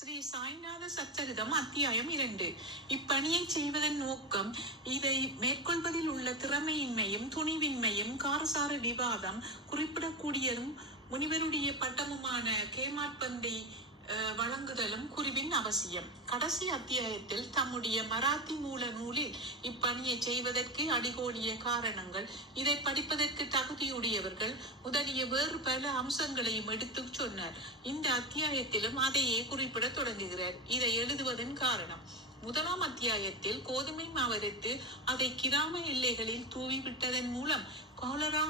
ஸ்ரீ சாய்நாத சச்சரிதம் அத்தியாயம் இரண்டு. இப்பணியை செய்வதன் நோக்கம் இதை மேற்கொள்வதில் உள்ள திறமையின்மையும் துணிவின்மையும் காரசார விவாதம் குறிப்பிடக்கூடியதும் முனிவருடைய பட்டமுமான கேமாட்பந்தை வழங்குதலும் குருவின் அவசியம். கடைசி அத்தியாயத்தில் தம்முடைய மராத்தி மூல நூலில் இப்பணியை செய்வதற்கு அடிகோடிய காரணங்கள் இதை படிப்பதற்கு தகுதியுடையவர்கள் முதலிய வேறு பல அம்சங்களையும் எடுத்துச் சொன்னார். இந்த அத்தியாயத்திலும் அதையே குறிப்பிடத் தொடங்குகிறார். இதை எழுதுவதன் காரணம் முதலாம் அத்தியாயத்தில் கோதுமை மாவரைத்து அதை கிராம எல்லைகளில் தூவிவிட்டதன் மூலம் காலரா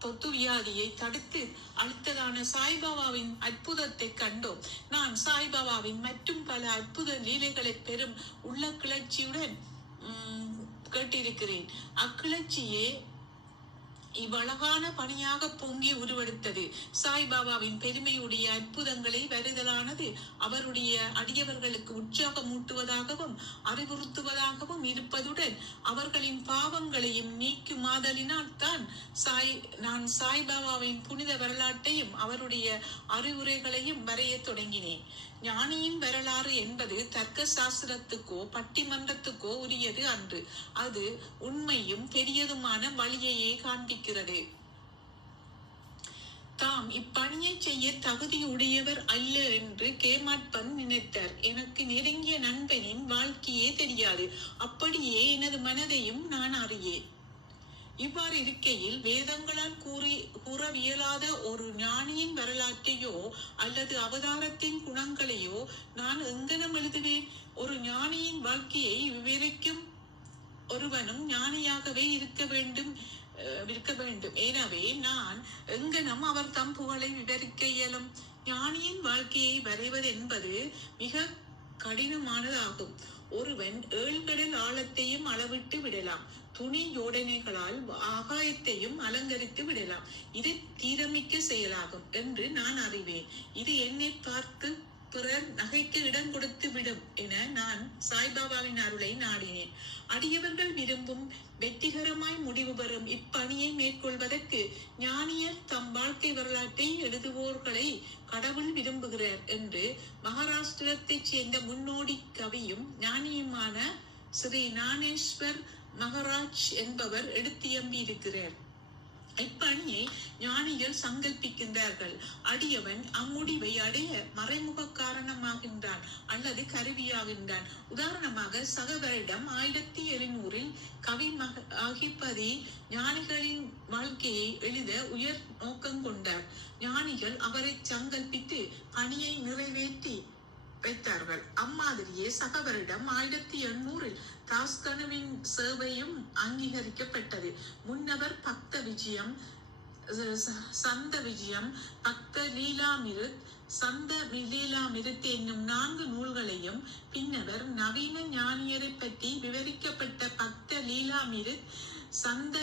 தொத்து வியாதியை தடுத்து அடுத்ததான சாய்பாபாவின் அற்புதத்தை கண்டோம். நான் சாய்பாபாவின் மற்றும் பல அற்புத லீலைகளை பெறும் உள்ள கிளர்ச்சியுடன் உம், கேட்டிருக்கிறேன். அக்கிளர்ச்சியே இவ்வழகான பணியாக பொங்கி உருவெடுத்தது. சாய்பாபாவின் பெருமையுடைய அற்புதங்களை வருதலானது அவருடைய அடியவர்களுக்கு உற்சாகம் ஊட்டுவதாகவும் அறிவுறுத்துவதாகவும் இருப்பதுடன் அவர்களின் பாவங்களையும் நீக்குமாதலினால் தான் சாய் நான் சாய்பாபாவின் புனித வரலாற்றையும் அவருடைய அறிவுரைகளையும் வரைய தொடங்கினேன். ஞானியின் வரலாறு என்பது தர்க்க சாஸ்திரத்துக்கோ பட்டிமன்றத்துக்கோ உரியது அன்று. அது உண்மையும் பெரியதுமான வழியையே இருக்கிறது தாம் இப்பணியை செய்ய தகுதியுடையவர் அல்ல என்று கேமாட்பன் நினைத்தார். எனக்கு நெருங்கிய நண்பனின் வாழ்க்கையே தெரியாது. அப்படியே எனது மனதையும் நான் அறியேன். இவ்வாறு இருக்கையில் வேதங்களால் கூறி கூறவியலாத ஒரு ஞானியின் வரலாற்றையோ அல்லது அவதாரத்தின் குணங்களையோ நான் எங்கனம் எழுதுவேன்? ஒரு ஞானியின் வாழ்க்கையை விவரிக்கும் ஒருவனும் ஞானியாகவே இருக்க வேண்டும். இருக்க வேண்டும். எனவே நான் எங்கனம் அவர் தம் புகழை விவரிக்க இயலும். ஞானியின் வாழ்க்கையை வரைவது என்பது மிக கடினமானதாகும். ஒருவன் ஏழ்கடல் ஆழத்தையும் அளவிட்டு விடலாம். துணி யோடனைகளால் ஆகாயத்தையும் அலங்கரித்து விடலாம். இது தீரமிக்க செயலாகும் என்று நான் அறிவேன். இது என்னை பார்த்து பிறர் நகைக்கு இடம் கொடுத்து விடும் என நான் சாய்பாபாவின் அருளை நாடினேன். அடியவர்கள் விரும்பும் வெற்றிகரமாய் முடிவு பெறும் இப்பணியை மேற்கொள்வதற்கு ஞானியர் தம் வாழ்க்கை வரலாற்றை எழுதுவோர்களை கடவுள் விரும்புகிறார் என்று மகாராஷ்டிரத்தைச் சேர்ந்த முன்னோடி கவியும் ஞானியுமான ஸ்ரீ ஞானேஸ்வர் மகராஜ் என்பவர் எடுத்தியம்பி இருக்கிறார் இப்பணியை ஞானிகள் சங்கல்பிக்கின்றார்கள். அடியவன் அம்முடிவை அடைய மறைமுக காரணமாகின்றான் அல்லது கருவியாகின்றான். உதாரணமாக சகவரிடம் ஆயிரத்தி எழுநூறில் கவி மக அகிப்பதி ஞானிகளின் வாழ்க்கையை எழுத உயர் நோக்கம் கொண்டார். ஞானிகள் அவரை சங்கல்பித்து பணியை நிறைவேற்றி வைத்தார்கள். அம்மாதிரியே சகவரிடம் ஆயிரத்தி எண்ணூறில் தாஸ்கனுவின் சேவையும் அங்கீகரிக்கப்பட்டது. முன்னவர் பக்த விஜயம் சந்த விஜயம் பக்த லீலாமிருத் சந்த லீலாமிருத் என்னும் நான்கு நூல்களையும் பின்னவர் நவீன ஞானியரை பற்றி விவரிக்கப்பட்ட பக்த லீலாமிருத் சந்த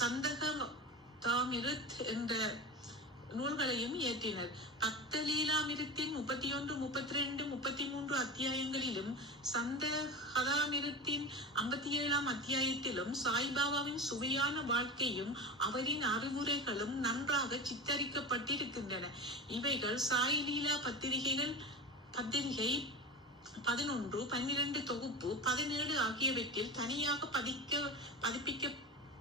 சந்தக தாமிருத் என்ற நூல்களையும் இயற்றினர். பக்த லீலாமிருத்தின் முப்பத்தி ஒன்று முப்பத்தி ரெண்டு முப்பத்தி மூன்று அத்தியாயங்களிலும் சந்த ஹதாமிருத்தின் ஐம்பத்தி ஏழாம் அத்தியாயத்திலும் சாய்பாபாவின் சுவையான வாழ்க்கையும் அவரின் அறிவுரைகளும் நன்றாக சித்தரிக்கப்பட்டிருக்கின்றன. இவைகள் சாய் லீலா பத்திரிகைகள் பத்திரிகை பதினொன்று பன்னிரண்டு தொகுப்பு பதினேழு ஆகியவற்றில் தனியாக பதிக்க பதிப்பிக்க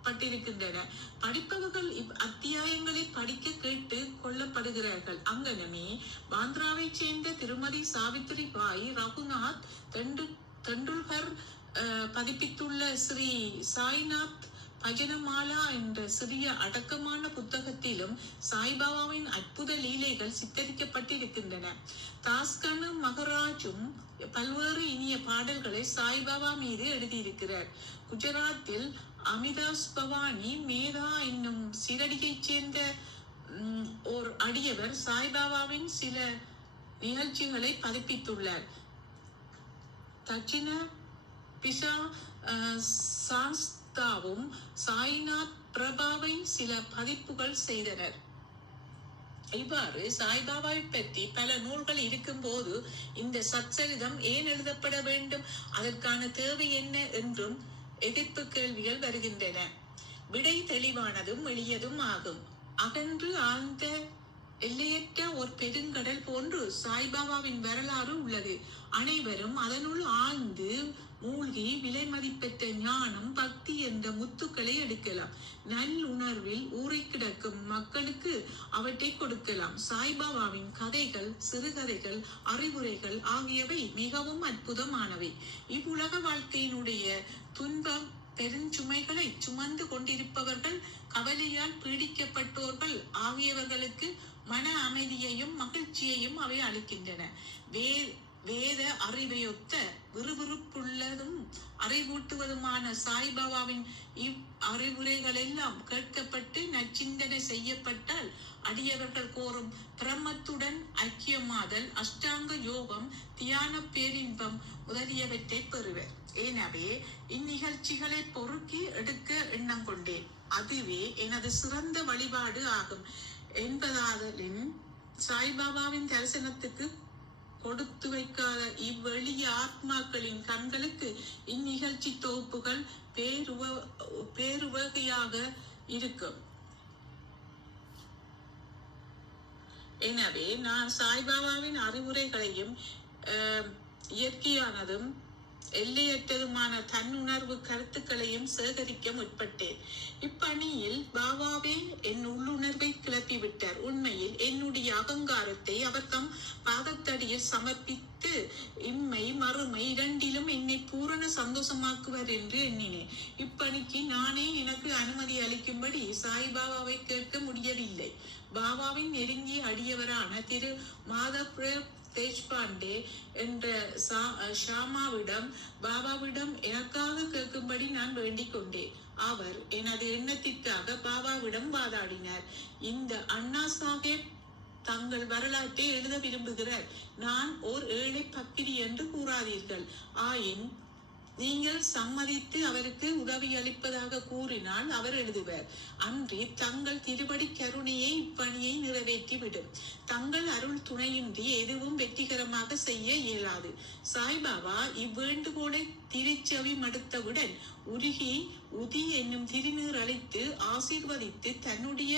பதிப்பிக்கப்பட்டிருக்கின்றன படிப்பவர்கள் இவ் அத்தியாயங்களை படிக்க கேட்டு கொள்ளப்படுகிறார்கள். அங்கனமே பாந்திராவை சேர்ந்த திருமதி சாவித்ரி பாய் ரகுநாத் தெண்டு தெண்டுல்கர் அஹ், பதிப்பித்துள்ள ஸ்ரீ சாய்நாத் பஜனமாலா என்ற சிறிய அடக்கமான புத்தகத்திலும் சாய்பாபாவின் அற்புத லீலைகள் சித்தரிக்கப்பட்டிருக்கின்றன. தாஸ்கனும் மகராஜும் பல்வேறு இனிய பாடல்களை சாய்பாபா மீது எழுதியிருக்கிறார். குஜராத்தில் அமிதாஸ் பவானி மேதா என்னும் சிறடியைச் சேர்ந்த உம், ஓர் அடியவர் சாய்பாபாவின் சில நிகழ்ச்சிகளை பதிப்பித்துள்ளார். தட்சிண பிசா அஹ், குப்தாவும் சாய்நாத் பிரபாவை சில பதிப்புகள் செய்தனர். இவ்வாறு சாய்பாபாவை பற்றி பல நூல்கள் இருக்கும் போது இந்த சச்சரிதம் ஏன் எழுதப்பட வேண்டும்? அதற்கான தேவை என்ன? என்றும் எதிர்ப்பு கேள்விகள் வருகின்றன. விடை தெளிவானதும் எளியதும் ஆகும். அகன்று ஆழ்ந்த எல்லையற்ற ஒரு பெருங்கடல் போன்று சாய்பாபாவின் வரலாறு உள்ளது. அனைவரும் அதனுள் ஆழ்ந்து மூழ்கி விலை மதிப்பெற்ற ஞானம் பக்தி என்ற முத்துக்களை எடுக்கலாம். நல்லுணர்வில் ஊறி கிடக்கும் மக்களுக்கு அவற்றை கொடுக்கலாம். சாய்பாபாவின் கதைகள் சிறுகதைகள் அறிவுரைகள் ஆகியவை மிகவும் அற்புதமானவை. இவ்வுலக வாழ்க்கையினுடைய துன்பம் பெருஞ்சுமைகளை சுமந்து கொண்டிருப்பவர்கள் கவலையால் பீடிக்கப்பட்டோர்கள் ஆகியவர்களுக்கு மன அமைதியையும் மகிழ்ச்சியையும் அவை அளிக்கின்றன. வே வேத அறிவையொத்த விறுவிறுப்புள்ளதும் அறிவூட்டுவதுமான சாய்பாபாவின் இவ் அறிவுரைகள் எல்லாம் கேட்கப்பட்டு நச்சிந்தனை செய்யப்பட்டால் அடியவர்கள் கோரும் பிரம்மத்துடன் ஐக்கியமாதல் அஷ்டாங்க யோகம் தியான பேரின்பம் முதலியவற்றை பெறுவர். எனவே இந்நிகழ்ச்சிகளை பொறுக்கி எடுக்க எண்ணம் கொண்டேன். அதுவே எனது சிறந்த வழிபாடு ஆகும். என்பதாதலின் சாய்பாபாவின் தரிசனத்துக்கு கொடுத்து வைக்காத இவ்வெளிய ஆத்மாக்களின் கண்களுக்கு இந்நிகழ்ச்சி தொகுப்புகள் பேருவ பேருவகையாக இருக்கும். எனவே நான் சாய்பாபாவின் அறிவுரைகளையும் அஹ், இயற்கையானதும் எல்லையற்றதுமான தன்னுணர்வு கருத்துக்களையும் சேகரிக்க முற்பட்டேன். இப்பணியில் பாபாவே என் உள்ளுணர்வை கிளப்பி விட்டார் உண்மையில் என்னுடைய அகங்காரத்தை அவர் தம் பாதத்தடியில் சமர்ப்பித்து இம்மை மறுமை இரண்டிலும் என்னை பூரண சந்தோஷமாக்குவர் என்று எண்ணினேன். இப்பணிக்கு நானே எனக்கு அனுமதி அளிக்கும்படி சாய்பாபாவை கேட்க முடியவில்லை. பாபாவின் நெருங்கிய அடியவரான திரு மாதப்ர தேஜ்பாண்டே என்ற ஷாமாவிடம் பாபாவிடம் எனக்காக கேட்கும்படி நான் வேண்டிக் கொண்டேன் அவர் எனது எண்ணத்திற்காக பாபாவிடம் வாதாடினார். இந்த அண்ணா சாஹேப் தங்கள் வரலாற்றை எழுத விரும்புகிறார். நான் ஓர் ஏழை பக்கிரி என்று கூறாதீர்கள். ஆயின் நீங்கள் சம்மதித்து அவருக்கு உதவி அளிப்பதாக கூறினால் அவர் எழுதுவர். அன்றி தங்கள் திருவடி கருணையை இப்பணியை நிறைவேற்றிவிடும் தங்கள் அருள் துணையின்றி எதுவும் வெற்றிகரமாக செய்ய இயலாது. சாய்பாபா இவ்வேண்டுகோளை திருச்செவி மடுத்தவுடன் உருகி உதி என்னும் திருநீர் அளித்து ஆசீர்வதித்து தன்னுடைய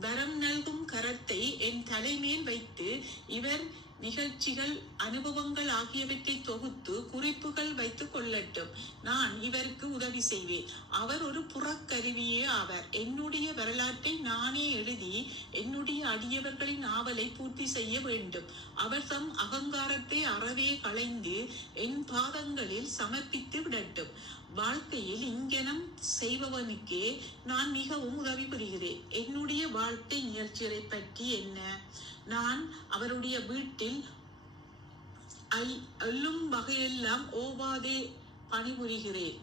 வரம் நல்கும் கரத்தை என் தலைமேல் வைத்து இவர் நிகழ்ச்சிகள் அனுபவங்கள் ஆகியவற்றை தொகுத்து குறிப்புகள் வைத்துக் கொள்ளட்டும். நான் இவருக்கு உதவி செய்வேன். அவர் ஒரு புறக்கருவியே ஆவார். என்னுடைய வரலாற்றை நானே எழுதி என்னுடைய அடியவர்களின் ஆவலை பூர்த்தி செய்ய வேண்டும். அவர் தம் அகங்காரத்தை அறவே களைந்து என் பாதங்களில் சமர்ப்பித்து விடட்டும். வாழ்க்கையில் இங்கனம் செய்பவனுக்கே நான் மிகவும் உதவி புரிகிறேன். என்னுடைய வாழ்க்கை நிகழ்ச்சிகளை பற்றி என்ன? நான் அவருடைய வீட்டில் ஐ- அள்ளும் வகையெல்லாம் ஓவாதே பணிபுரிகிறேன்.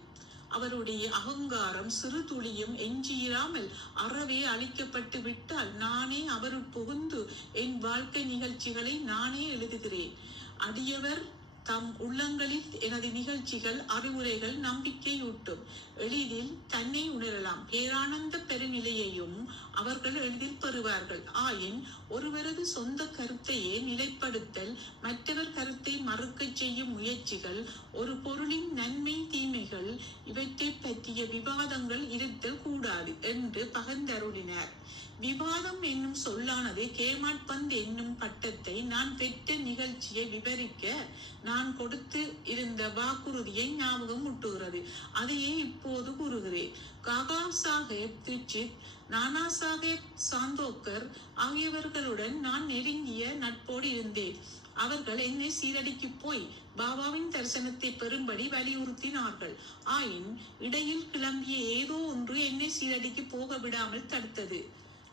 அவருடைய அகங்காரம் சிறு துளியும் எஞ்சியிராமல் அறவே அழிக்கப்பட்டு விட்டால் நானே அவருள் புகுந்து என் வாழ்க்கை நிகழ்ச்சிகளை நானே எழுதுகிறேன். அடியவர் தம் உள்ளங்களில் எனது நிகழ்ச்சிகள் அறிவுரைகள் நம்பிக்கையூட்டும். எளிதில் தன்னை உணரலாம். பேரானந்த பெருநிலையையும் அவர்கள் எளிதில் பெறுவார்கள். ஆயின் ஒருவரது சொந்த கருத்தையே நிலைப்படுத்தல் மற்றவர் கருத்தை மறுக்க செய்யும் முயற்சிகள் ஒரு பொருளின் நன்மை தீமைகள் இவற்றை பற்றிய விவாதங்கள் இருத்தல் கூடாது என்று பகந்தருளினார். விவாதம் என்னும் சொல்லானது கேமாட் பந்த் என்னும் பட்டத்தை நான் பெற்ற நிகழ்ச்சியை விவரிக்க நான் கொடுத்து இருந்த வாக்குறுதியை ஞாபகம் முட்டுகிறது. அதையே இப்போது கூறுகிறேன். காகா சாஹேப் தீட்சித் நானா சாஹேப் சாந்தோக்கர் ஆகியவர்களுடன் நான் நெருங்கிய நட்போடு இருந்தேன். அவர்கள் என்னை சீரடிக்கு போய் பாபாவின் தரிசனத்தை பெறும்படி வலியுறுத்தினார்கள். ஆயின் இடையில் கிளம்பிய ஏதோ ஒன்று என்னை சீரடிக்கு போக விடாமல் தடுத்தது.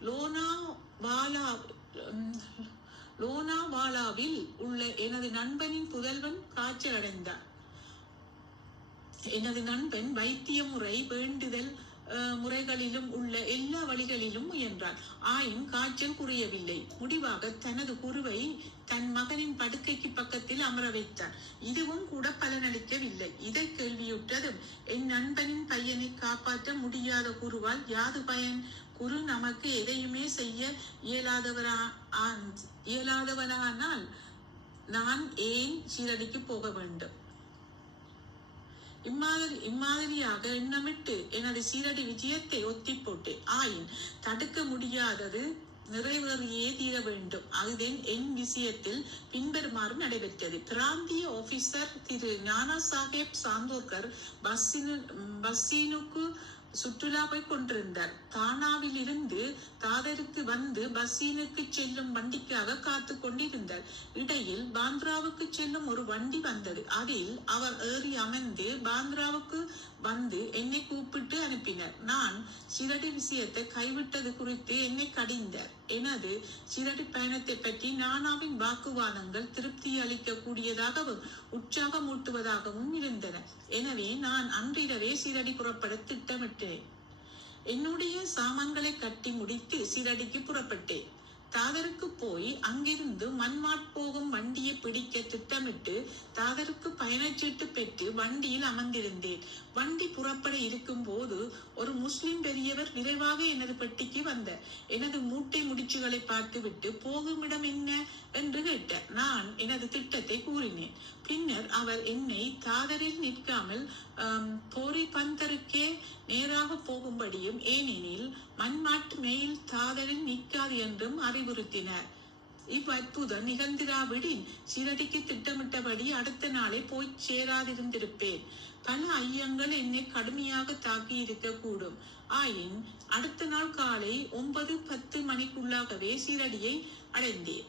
லோனா வாலா லோனாவாலாவில் உள்ள எனது நண்பனின் புதல்வன் காய்ச்சல் அடைந்தார் எனது நண்பன் வைத்திய முறை வேண்டுதல் முறைகளிலும் உள்ள எல்லா வழிகளிலும் முயன்றார். ஆயின் காய்ச்சல் குறையவில்லை. முடிவாக தனது குருவை தன் மகனின் படுக்கைக்கு பக்கத்தில் அமர வைத்தார். இதுவும் கூட பலனளிக்கவில்லை. இதை கேள்வியுற்றதும் என் நண்பனின் பையனை காப்பாற்ற முடியாத குருவால் யாது பயன் குரு நமக்கு எதையுமே செய்ய இயலாதவரா இயலாதவரானால் நான் ஏன் சீரடிக்கு போக வேண்டும்? இம்மாதிரி இம்மாதிரியாக எண்ணமிட்டு எனது சீரடி விஜயத்தை ஒத்தி போட்டேன் ஆயின் தடுக்க முடியாதது நிறைவேறியே தீர வேண்டும். அதுதான் என் விஷயத்தில் பின்வருமாறு நடைபெற்றது. பிராந்திய ஆபீசர் திரு ஞானா சாஹேப் சாந்தோர்கர் பஸ்ஸினு பஸ்ஸினுக்கு சுற்றுலா போய் கொண்டிருந்தார் தானாவில் இருந்து தாதருக்கு வந்து பஸ்ஸினுக்கு செல்லும் வண்டிக்காக காத்து கொண்டிருந்தார். இடையில் பாந்த்ராவுக்கு செல்லும் ஒரு வண்டி வந்தது. அதில் அவர் ஏறி அமர்ந்து பாந்த்ராவுக்கு வந்து என்னை கூப்பிட்டு அனுப்பினர். நான் சிரடி விஷயத்தை கைவிட்டது குறித்து என்னை கடிந்தார். எனது சிரடி பயணத்தை பற்றி நானாவின் வாக்குவாதங்கள் திருப்தி அளிக்க கூடியதாகவும் உற்சாகமூட்டுவதாகவும் இருந்தன. எனவே நான் அன்றிரவே சீரடி புறப்பட திட்டமிட்டேன். என்னுடைய சாமான்களை கட்டி முடித்து சீரடிக்கு புறப்பட்டேன். தாதருக்கு போய் அங்கிருந்து மன்மாட் போகும் வண்டியை பிடிக்க திட்டமிட்டு தாதருக்கு பயணச்சீட்டு பெற்று வண்டியில் அமர்ந்திருந்தேன். வண்டி புறப்பட இருக்கும் போது ஒரு முஸ்லிம் பெரியவர் விரைவாக எனது பெட்டிக்கு வந்தார். எனது மூட்டை முடிச்சுகளை பார்த்துவிட்டு போகும் இடம் என்ன? என்று கேட்டார் நான் எனது திட்டத்தை கூறினேன். பின்னர் அவர் என்னை தாதரில் நிற்காமல் போரி பந்தருக்கே நேராக போகும்படியும் ஏனெனில் மண்மாட்டு மேல் தாதரில் நிற்காது என்றும் அறிவுறுத்தினார். இவ்வற்புதம் நிகழ்ந்திராவிடின் சிலடிக்கு திட்டமிட்டபடி அடுத்த நாளே போய் சேராதிருந்திருப்பேன். பல ஐயங்கள் என்னை கடுமையாக தாக்கி இருக்கக்கூடும் ஆயின் அடுத்த நாள் காலை ஒன்பது பத்து மணிக்குள்ளாகவே சீரடியை அடைந்தேன்.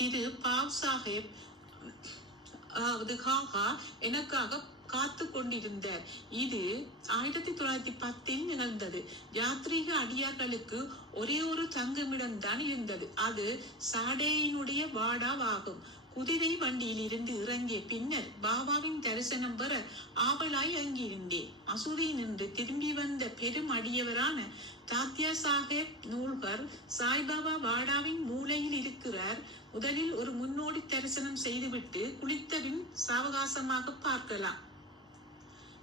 திரு பாவ் சாஹேப் அதாவது ஹாஹா எனக்காக காத்து கொண்டிருந்தார். இது ஆயிரத்தி தொள்ளாயிரத்தி பத்தில் நிகழ்ந்தது. யாத்ரீக அடியார்களுக்கு ஒரே ஒரு தங்குமிடம் தான் இருந்தது. அது சாடேயினுடைய வாடாவாகும். குதிரை வண்டியில் இருந்து இறங்கிய பின்னர் பாபாவின் தரிசனம் பெற ஆவலாய் அங்கிருந்தேன் மசூதியில் நின்று திரும்பி வந்த பெரும் அடியவரான தாத்யா சாஹேப் நூல்கர் சாய்பாபா வாடாவின் மூலையில் இருக்கிறார். முதலில் ஒரு முன்னோடி தரிசனம் செய்துவிட்டு குளித்தபின் சாவகாசமாக பார்க்கலாம்.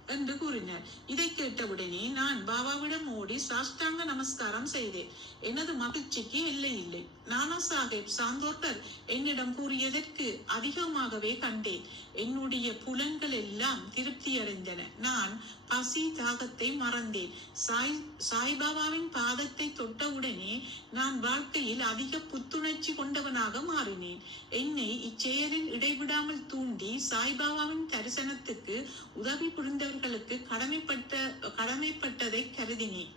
என்று கூறினார். இதை கேட்டவுடனே நான் பாபாவிடம் ஓடி சாஷ்டாங்க நமஸ்காரம் செய்தேன். எனது மகிழ்ச்சிக்கு எல்லை இல்லை. நானா சாஹேப் சாந்தோர்கர் என்னிடம் கூறியதற்கு அதிகமாகவே கண்டேன். என்னுடைய புலன்கள் எல்லாம் திருப்தி அடைந்தன. நான் பசி தாகத்தை மறந்தேன். சாய் சாய்பாபாவின் பாதத்தை தொட்டவுடனே நான் வாழ்க்கையில் அதிக புத்துணர்ச்சி கொண்டவனாக மாறினேன். என்னை இச்செயலில் இடைவிடாமல் தூண்டி சாய்பாபாவின் தரிசனத்துக்கு உதவி புரிந்தவர்களுக்கு கடமைப்பட்ட கடமைப்பட்டதை கருதினேன்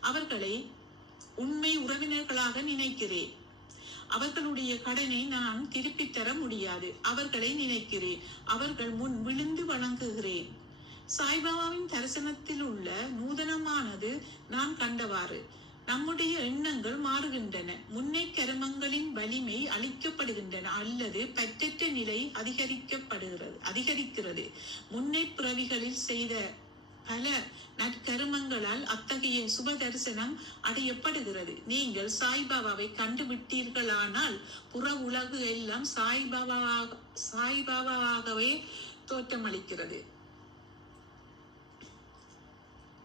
அவர்களை உண்மை உறவினர்களாக நினைக்கிறேன் அவர்களுடைய கடனை நான் திருப்பி தர முடியாது. அவர்களை நினைக்கிறேன் அவர்கள் முன் விழுந்து வணங்குகிறேன் சாய்பாபாவின் தரிசனத்தில் உள்ள நூதனமானது நான் கண்டவாறு. நம்முடைய எண்ணங்கள் மாறுகின்றன. முன்னை கருமங்களின் வலிமை அளிக்கப்படுகின்றன. அல்லது பற்றற்ற நிலை அதிகரிக்கப்படுகிறது அதிகரிக்கிறது. முன்னே பிறவிகளில் செய்த பல நற்கருமங்களால் அத்தகைய சுப தரிசனம் அடையப்படுகிறது. நீங்கள் சாய்பாபாவை கண்டுவிட்டீர்களானால் புற உலகு எல்லாம் சாய்பாபாவாக சாய்பாபாவாகவே தோற்றமளிக்கிறது.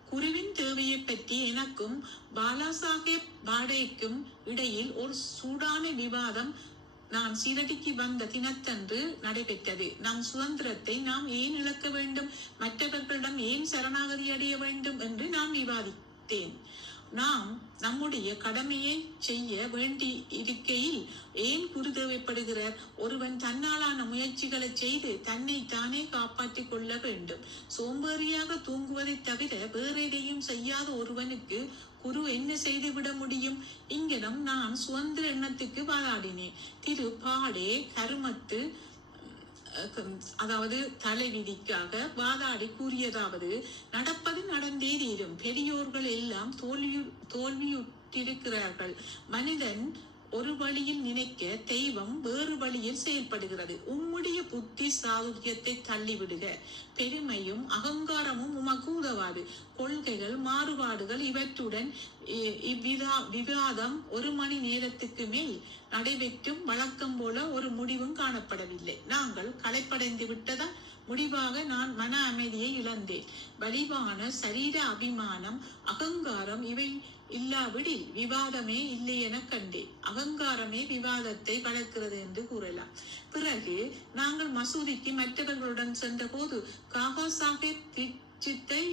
குருவின் தேவையை பற்றி எனக்கும் பாலாசாஹேப் பாடேக்கும் இடையில் ஒரு சூடான விவாதம் நாம் சிறடிக்கு வந்த தினத்தன்று நடைபெற்றது. நம் சுதந்திரத்தை நாம் ஏன் இழக்க வேண்டும்? மற்றவர்களிடம் ஏன் சரணாகதி அடைய வேண்டும் என்று நாம் விவாதித்தேன். நாம் நம்முடைய கடமையை செய்ய வேண்டி இருக்கையில் ஏன் குரு தேவைப்படுகிறார்? ஒருவன் தன்னாலான முயற்சிகளை செய்து தன்னை தானே காப்பாற்றிக் கொள்ள வேண்டும். சோம்பேறியாக தூங்குவதை தவிர வேற எதையும் செய்யாத ஒருவனுக்கு குரு என்ன செய்துவிட முடியும்? இங்கிடம் நான் சுதந்திர எண்ணத்துக்கு வாதாடினேன். திரு பாடே கருமத்து அதாவது தலைவிதிக்காக வாதாடி கூறியதாவது நடப்பது நடந்தே தீரும். பெரியோர்கள் எல்லாம் தோல்வி தோல்வியுற்றிருக்கிறார்கள். மனிதன் ஒரு வழியில் நினைக்க தெய்வம் வேறு வழியில் செயல்படுகிறது. உம்முடைய புத்தி சாதுரியத்தை தள்ளிவிடுக. பெருமையும் அகங்காரமும் உமக்கு உதவாது. கொள்கைகள் மாறுபாடுகள் இவற்றுடன் இ- இவ்விதா விவாதம் ஒரு மணி நேரத்துக்கு மேல் நடைபெற்றும் வழக்கம் போல ஒரு முடிவும் காணப்படவில்லை. நாங்கள் களைப்படைந்து விட்டதா? முடிவாக நான் மன அமைதியை இழந்தேன். வலிவான சரீர அபிமானம் அகங்காரம் இவை இல்லாவிடில் விவாதமே இல்லை என கண்டேன். அகங்காரமே விவாதத்தை வளர்க்கிறது என்று கூறலாம். பிறகு நாங்கள் மசூதிக்கு மற்றவர்களுடன் சென்ற போது காகா சாஹேப் தீட்சித்தை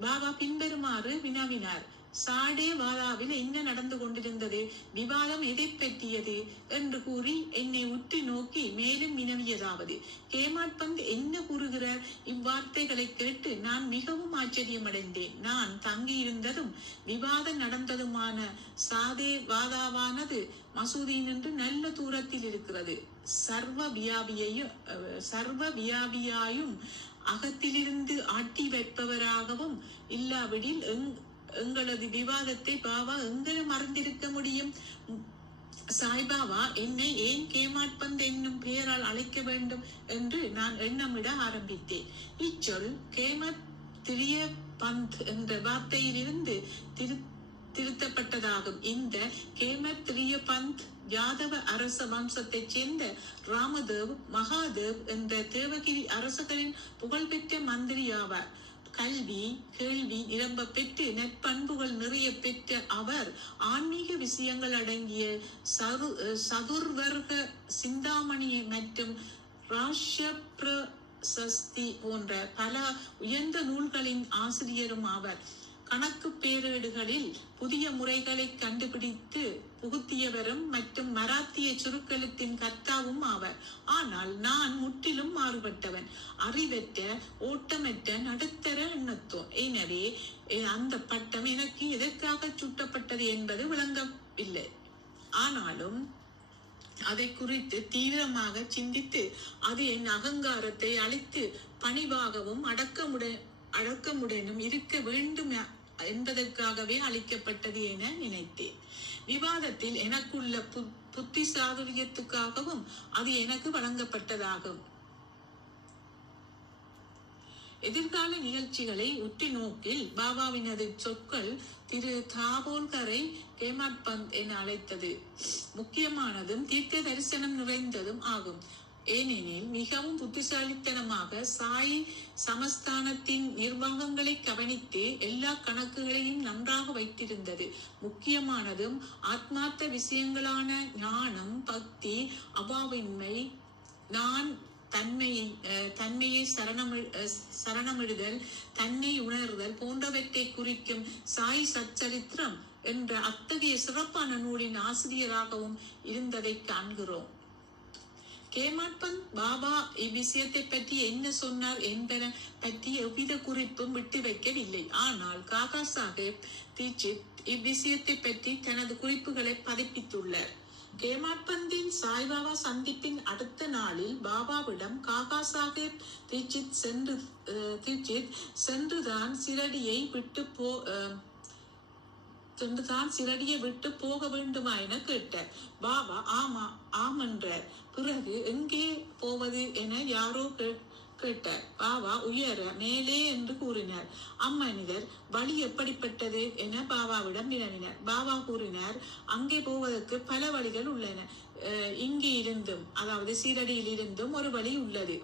பாபா பின்வருமாறு வினவினார். சாடே வாதாவில் என்ன நடந்து கொண்டிருந்தது? விவாதம் எதை பற்றியது? என்று கூறி என்னை உற்று நோக்கி மேலும் வினவியதாவது கேமாட் பந்த் என்ன கூறுகிறார்? இவ்வார்த்தைகளை கேட்டு நான் மிகவும் ஆச்சரியமடைந்தேன். நான் தங்கியிருந்ததும் விவாதம் நடந்ததுமான சாதே வாதாவானது மசூதியினின்று நல்ல தூரத்தில் இருக்கிறது. சர்வ வியாபியையும் சர்வ வியாபியாயும் அகத்திலிருந்து ஆட்டி வைப்பவராகவும் இல்லாவிடில் எங் எங்களது விவாதத்தை பாபா எங்கே மறந்திருக்க முடியும்? சாய்பாபா என்னை ஏன் கேமாட்பந்த் என்னும் பெயரால் அழைக்க வேண்டும்? என்று நான் எண்ணமிட ஆரம்பித்தேன். இச்சொல் கேமத் திரிய பந்த் என்ற வார்த்தையிலிருந்து திரு திருத்தப்பட்டதாகும். இந்த கேமத் திரிய பந்த் யாதவ அரச வம்சத்தைச் சேர்ந்த ராமதேவ் மகாதேவ் என்ற தேவகிரி அரசர்களின் புகழ்பெற்ற மந்திரி ஆவார் கல்வி கேள்வி நிரம்ப பெற்று நற்பண்புகள் நிறைய பெற்ற அவர் ஆன்மீக விஷயங்கள் அடங்கிய சரு சதுர்வர்க சிந்தாமணியை மற்றும் ராஷ்ய சஸ்தி போன்ற பல உயர்ந்த நூல்களின் ஆசிரியரும் ஆவர். கணக்கு பேரேடுகளில் புதிய முறைகளை கண்டுபிடித்து புகுத்தியவரும் மற்றும் மராத்திய சுருக்கெழுத்தின் கர்த்தாவும் ஆவர். ஆனால் நான் முற்றிலும் மாறுபட்டவன். அறிவற்ற ஓட்டமற்ற நடுத்தர எண்ணத்தோ எனவே அந்த பட்டம் எனக்கு எதற்காக சூட்டப்பட்டது என்பது விளங்கவில்லை. ஆனாலும் அதை குறித்து தீவிரமாக சிந்தித்து அது என் அகங்காரத்தை அழித்து பணிவாகவும் அடக்கமுடன் அடக்கமுடனும் இருக்க வேண்டும் என்பதற்காகவே அளிக்கப்பட்டது என நினைத்தேன். விவாதத்தில் எனக்குள்ள பு- புத்தி சாதுரியத்துக்காகவும் அது எனக்கு வழங்கப்பட்டதாகும். எதிர்கால நிகழ்ச்சிகளை உற்று நோக்கில் பாபாவினது சொற்கள் திரு தாபோல்கரை கேமாட் பந்த் என அழைத்தது. முக்கியமானதும் தீர்க்க தரிசனம் நிறைந்ததும் ஆகும். ஏனெனில் மிகவும் புத்திசாலித்தனமாக சாய் சமஸ்தானத்தின் நிர்வாகங்களை கவனித்து எல்லா கணக்குகளையும் நன்றாக வைத்திருந்தது. முக்கியமானதும் ஆத்மார்த்த விஷயங்களான ஞானம் பக்தி அபாவின்மை நான் தன்மையை தன்மையை சரணமி சரணமிடுதல் தன்னை உணர்தல் போன்றவற்றை குறிக்கும் சாய் சச்சரித்திரம் என்ற அத்தகைய சிறப்பான நூலின் ஆசிரியராகவும் இருந்ததை காண்கிறோம். கேமாட்பன் பாபா இவ்விஷயத்தை பற்றி என்ன சொன்னார் என்பன பற்றி எவ்வித குறிப்பும் விட்டு வைக்கவில்லை. ஆனால் காகா சாஹேப் தீட்சித் இவ்விஷயத்தை பற்றி தனது குறிப்புகளை பதிப்பித்துள்ளார். கேமாட்பந்தின் சாய்பாபா சந்திப்பின் அடுத்த நாளில் பாபாவிடம் காகா சாஹேப் தீட்சித் சென்று தீட்சித் சென்றுதான் சிரடியை விட்டு போ சென்று தான் சிரடியை விட்டு போக வேண்டுமா என கேட்ட பாபா ஆமா ஆமென்றார் பிறகு எங்கே போவது என யாரோ கே- கேட்டார். பாபா உயர மேலே என்று கூறினார். அம்மனிதர் வழி எப்படிப்பட்டது என பாபாவிடம் வினவினார். பாபா கூறினார் அங்கே போவதற்கு பல வழிகள் உள்ளன. இங்கே இருந்தும் அதாவது சீரடியில் இருந்தும் ஒரு வழி உள்ளது.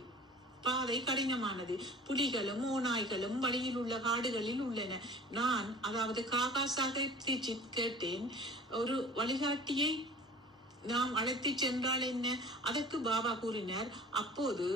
பாதை கடினமானது. புலிகளும் ஓநாய்களும் வழியில் உள்ள காடுகளில் உள்ளன. நான் அதாவது காகா சாஹேப் தீட்சித் கேட்டேன். ஒரு வழிகாட்டியை நாம் அழைத்துச் சென்றால் என்ன? அதற்கு பாபா கூறினார் அப்போது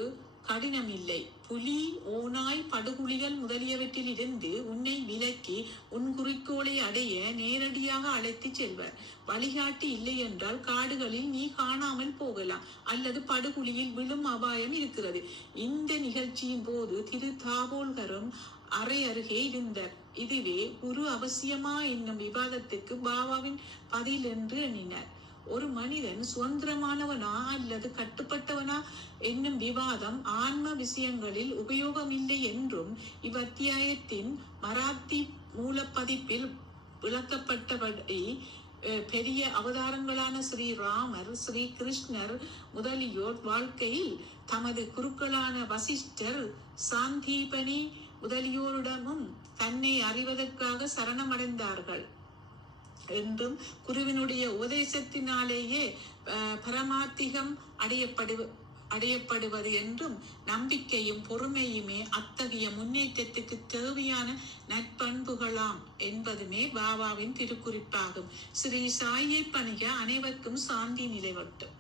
கடினம் இல்லை புலி ஓநாய் படுகுழிகள் முதலியவற்றில் இருந்து உன்னை விலக்கி உன் குறிக்கோளை அடைய நேரடியாக அழைத்துச் செல்வர். வழிகாட்டி இல்லை என்றால் காடுகளில் நீ காணாமல் போகலாம். அல்லது படுகுழியில் விழும் அபாயம் இருக்கிறது. இந்த நிகழ்ச்சியின் போது திரு தாபோல்கரும் அறை அருகே இருந்தார். இதுவே குரு அவசியமா என்னும் விவாதத்துக்கு பாபாவின் பதில் என்று எண்ணினார். ஒரு மனிதன் சுதந்திரமானவனா அல்லது கட்டுப்பட்டவனா என்னும் விவாதம் ஆன்ம விஷயங்களில் உபயோகமில்லை என்றும் இவ்வத்தியாயத்தின் மராத்தி மூலப்பதிப்பில் விளக்கப்பட்டபடி பெரிய அவதாரங்களான ஸ்ரீ ராமர் ஸ்ரீ கிருஷ்ணர் முதலியோர் வாழ்க்கையில் தமது குருக்களான வசிஷ்டர் சாந்தீபனி முதலியோரிடமும் தன்னை அறிவதற்காக சரணமடைந்தார்கள். என்றும் குருவினுடைய உபதேசத்தினாலேயே பரமாத்திகம் அடையப்படு அடையப்படுவது என்றும் நம்பிக்கையும் பொறுமையுமே அத்தகைய முன்னேற்றத்துக்கு தேவையான நற்பண்புகளாம் என்பதுமே பாபாவின் திருக்குறிப்பாகும். ஸ்ரீ சாயை பணிக அனைவருக்கும் சாந்தி நிலைவட்டும்.